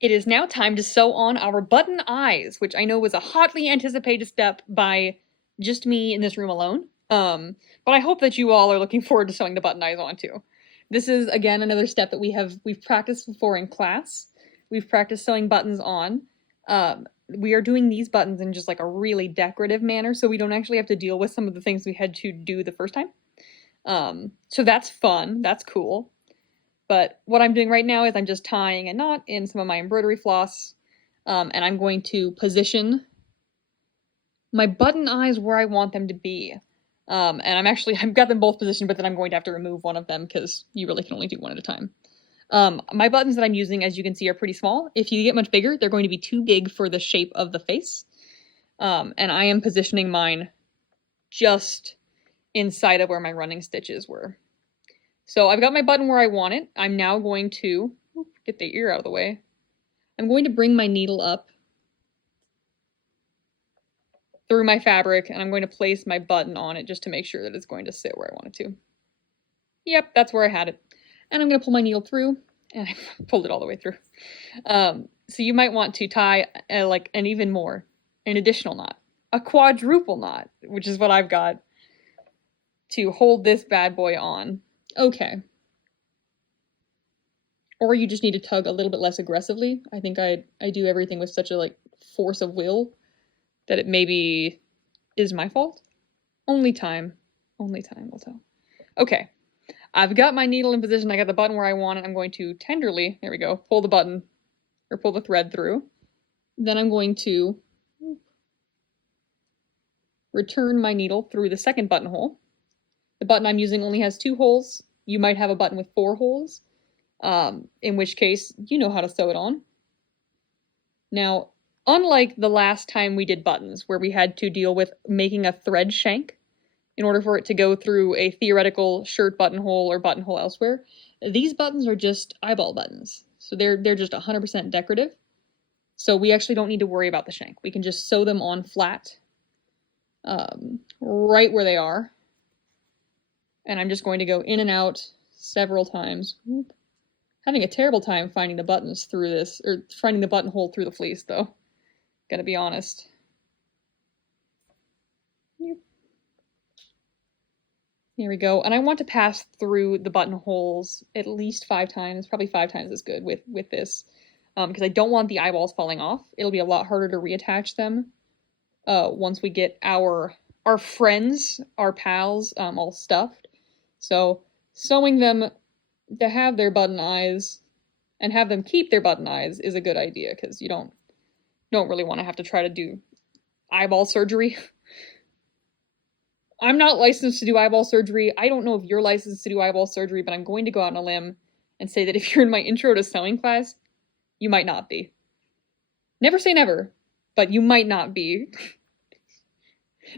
It is now time to sew on our button eyes, which I know was a hotly anticipated step by just me in this room alone. But I hope that you all are looking forward to sewing the button eyes on too. This is again another step that we've practiced before in class. We've practiced sewing buttons on. We are doing these buttons in just like a really decorative manner, so we don't actually have to deal with some of the things we had to do the first time. So that's fun. That's cool. But what I'm doing right now is I'm just tying a knot in some of my embroidery floss, and I'm going to position my button eyes where I want them to be. And I've got them both positioned, but then I'm going to have to remove one of them because you really can only do one at a time. My buttons that I'm using, as you can see, are pretty small. If you get much bigger, they're going to be too big for the shape of the face. And I am positioning mine just inside of where my running stitches were. So I've got my button where I want it. I'm now going to get the ear out of the way. I'm going to bring my needle up through my fabric, and I'm going to place my button on it just to make sure that it's going to sit where I want it to. Yep, that's where I had it. And I'm going to pull my needle through, and I pulled it all the way through. So you might want to tie like an additional knot, a quadruple knot, which is what I've got to hold this bad boy on. Okay. Or you just need to tug a little bit less aggressively. I think I do everything with such a force of will that it maybe is my fault. Only time will tell. Okay, I've got my needle in position. I got the button where I want it. I'm going to tenderly, there we go, pull the button or pull the thread through. Then I'm going to return my needle through the second buttonhole. The button I'm using only has 2 holes. You might have a button with 4 holes. In which case, you know how to sew it on. Now, unlike the last time we did buttons, where we had to deal with making a thread shank in order for it to go through a theoretical shirt buttonhole or buttonhole elsewhere, these buttons are just eyeball buttons. So they're just 100% decorative. So we actually don't need to worry about the shank. We can just sew them on flat, right where they are. And I'm just going to go in and out several times. Having a terrible time finding the buttons through this, or finding the buttonhole through the fleece, though. Gotta be honest. Yep. Here we go. And I want to pass through the buttonholes at least 5 times. Probably 5 times is good with this. Because I don't want the eyeballs falling off. It'll be a lot harder to reattach them once we get our friends, our pals, all stuffed. So sewing them to have their button eyes and have them keep their button eyes is a good idea, because you don't really want to have to try to do eyeball surgery. I'm not licensed to do eyeball surgery. I don't know if you're licensed to do eyeball surgery, but I'm going to go out on a limb and say that if you're in my intro to sewing class, you might not be. Never say never, but you might not be.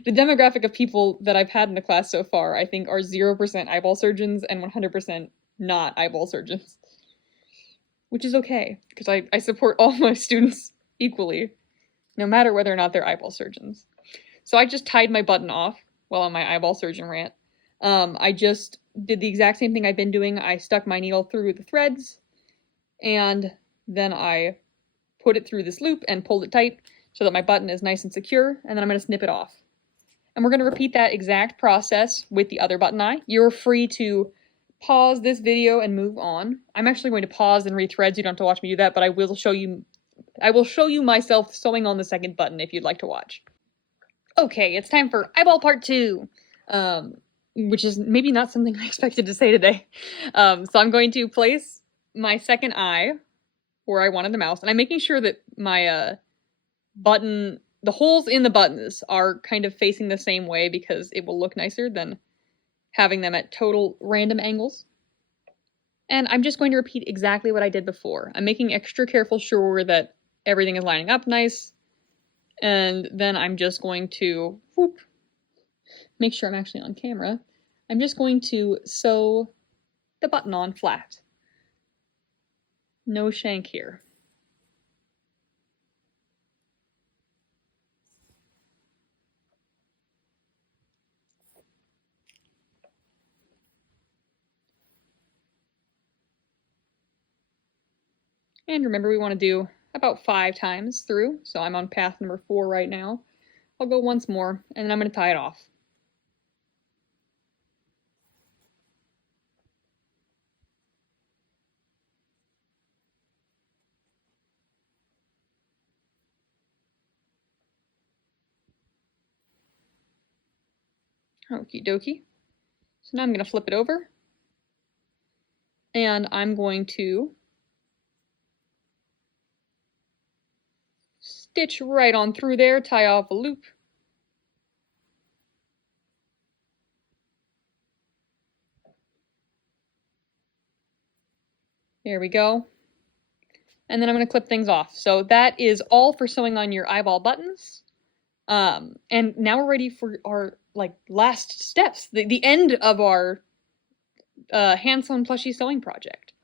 The demographic of people that I've had in the class so far, I think, are 0% eyeball surgeons and 100% not eyeball surgeons. Which is okay, because I support all my students equally, no matter whether or not they're eyeball surgeons. So I just tied my button off while on my eyeball surgeon rant. I just did the exact same thing I've been doing. I stuck my needle through the threads, and then I put it through this loop and pulled it tight so that my button is nice and secure, and then I'm going to snip it off. And we're going to repeat that exact process with the other button eye. You're free to pause this video and move on. I'm actually going to pause and rethread, so you don't have to watch me do that, but I will show you myself sewing on the second button if you'd like to watch. Okay, it's time for eyeball part 2, which is maybe not something I expected to say today. So I'm going to place my second eye where I wanted the mouth, and I'm making sure that my the holes in the buttons are kind of facing the same way, because it will look nicer than having them at total random angles. And I'm just going to repeat exactly what I did before. I'm making extra careful sure that everything is lining up nice. And then I'm just going to make sure I'm actually on camera. I'm just going to sew the button on flat. No shank here. And remember, we want to do about 5 times through, so I'm on path number 4 right now. I'll go once more, and then I'm going to tie it off. Okie dokie. So now I'm going to flip it over, and I'm going to stitch right on through there, tie off a loop. There we go. And then I'm going to clip things off. So that is all for sewing on your eyeball buttons. And now we're ready for our last steps, the end of our hand-sewn plushie sewing project.